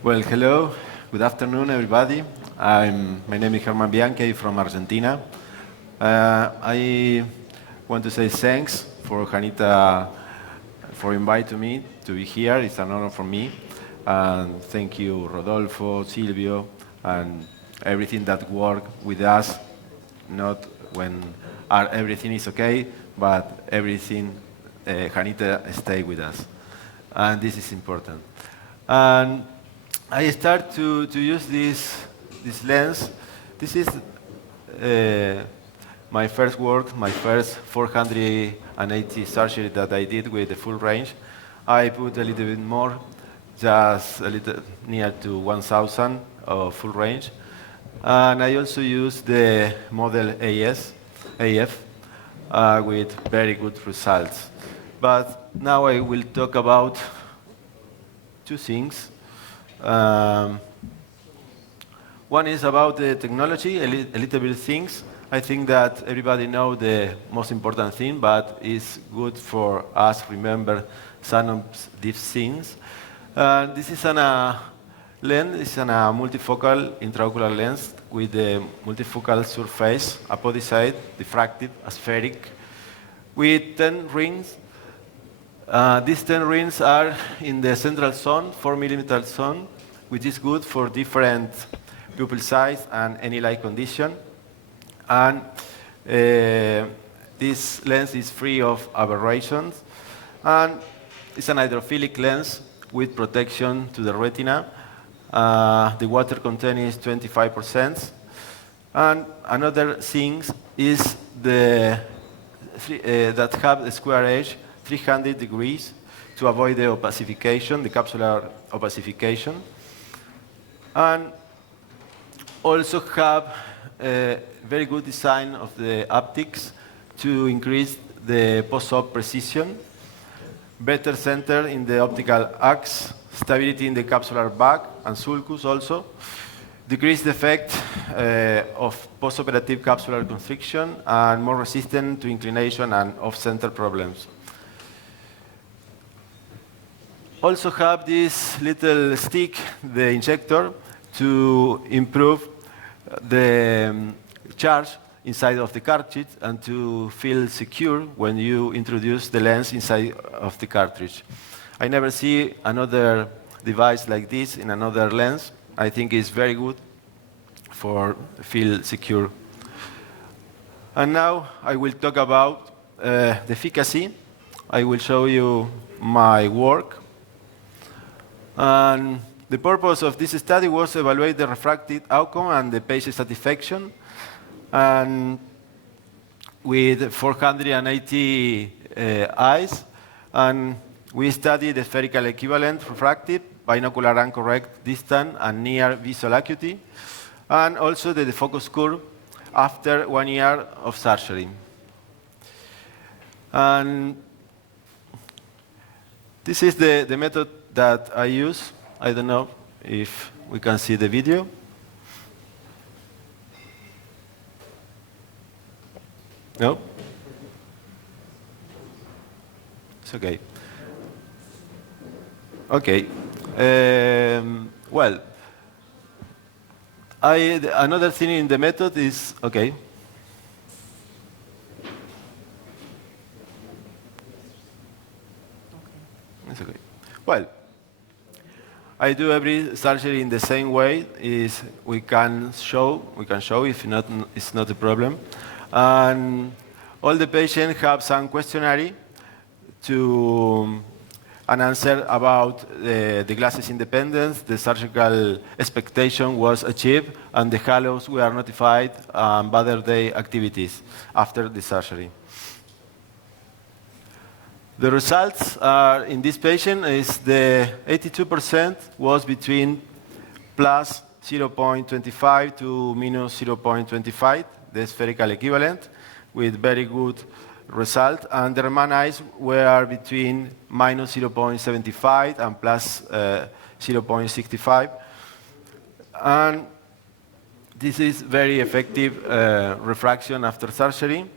Well, hello. Good afternoon, everybody. My name is Bianchi from Argentina. I want to say thanks for Hanita for inviting me to be here. It's an honor for me. And thank you, Rodolfo, Silvio, and everything that work with us, not when everything is okay, but everything Hanita stay with us. And this is important. And I start to use this lens. This is my first work, my first 480 surgery that I did with the FullRange. I put a little bit more, just a little near to 1,000 of FullRange. And I also use the model AF with very good results. But now I will talk about two things. One is about the technology, a little bit things. I think that everybody knows the most important thing, but it's good for us to remember some of these things. This is a lens, it's a multifocal intraocular lens with a multifocal surface, apodicite, diffractive, aspheric, with 10 rings. These 10 rings are in the central zone, 4 millimeter zone, which is good for different pupil size and any light condition. And this lens is free of aberrations. And it's an hydrophilic lens with protection to the retina. The water content is 25%. And another thing is that have the square edge 300 degrees to avoid the opacification, the capsular opacification. And also have a very good design of the optics to increase the post-op precision, better center in the optical axe, stability in the capsular bag and sulcus also, decrease the effect of post-operative capsular constriction, and more resistant to inclination and off-center problems. Also have this little stick, the injector, to improve the charge inside of the cartridge and to feel secure when you introduce the lens inside of the cartridge. I never see another device like this in another lens. I think it's very good for feel secure. And now I will talk about the efficacy. I will show you my work. And the purpose of this study was to evaluate the refractive outcome and the patient satisfaction. And with 480 eyes, and we studied the spherical equivalent refractive, binocular and correct distance, and near visual acuity, and also the focus curve after 1 year of surgery. And this is the method that I use. I don't know if we can see the video. No? It's okay. Okay. Well, another thing in the method is, okay. It's okay. Well, I do every surgery in the same way. We can show if not, it's not a problem. And all the patients have some questionnaire to an answer about the glasses independence, the surgical expectation was achieved, and the halos were notified, and better day activities after the surgery. The results are in this patient is the 82% was between plus 0.25 to minus 0.25, the spherical equivalent, with very good result. And the remaining eyes were between minus 0.75 and plus 0.65. And this is very effective refraction after surgery.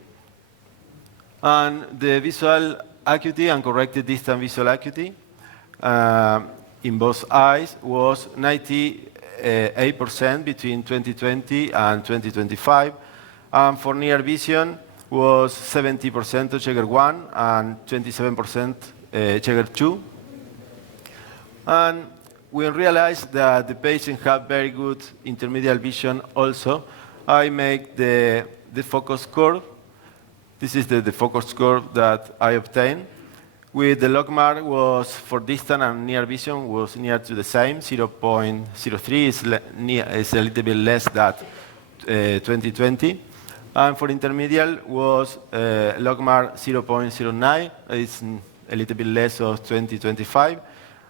And the visual acuity and corrected distance visual acuity in both eyes was 98% between 2020 and 2025. And for near vision was 70% to Checker 1 and 27% Checker 2. And we realized that the patients have very good intermediate vision also. I make the focus curve. This is the focus curve that I obtained. With the logmark was for distant and near vision was near to the same, 0.03 is a little bit less than 2020. And for intermediate was logmark 0.09, it's a little bit less of 2025.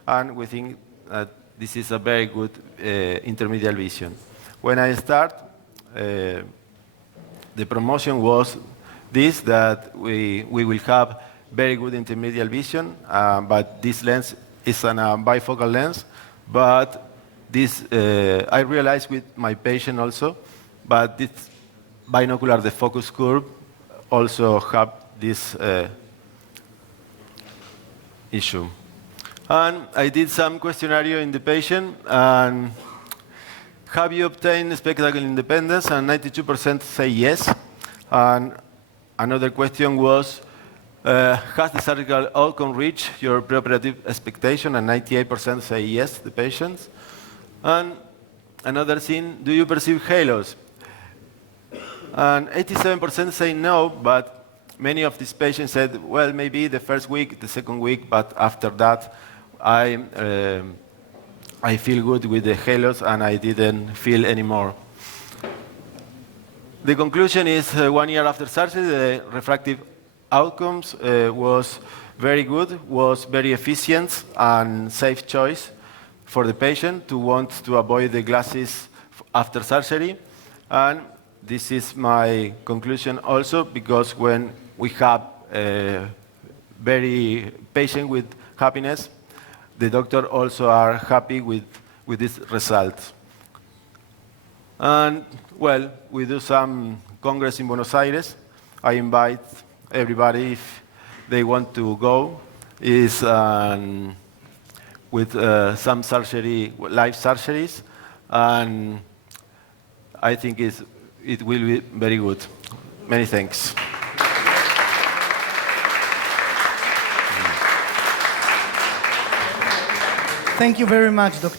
And we think that this is a very good intermediate vision. When I start, the promotion was this, that we will have very good intermediate vision, but this lens is a bifocal lens. But this, I realized with my patient also, but this binocular, the focus curve, also have this issue. And I did some questionnaire in the patient, and have you obtained spectacle independence? And 92% say yes. And another question was, has the surgical outcome reached your preoperative expectation? And 98% say yes, the patients. And another thing, do you perceive halos? And 87% say no, but many of these patients said, well, maybe the first week, the second week, but after that, I feel good with the halos and I didn't feel anymore. The conclusion is 1 year after surgery, the refractive outcomes was very good, was very efficient and safe choice for the patient to want to avoid the glasses after surgery. And this is my conclusion also, because when we have very patient with happiness, the doctor also are happy with this result. And well, we do some congress in Buenos Aires. I invite everybody if they want to go. Is with some surgery, live surgeries, and I think it will be very good. Many thanks. Thank you very much, Dr.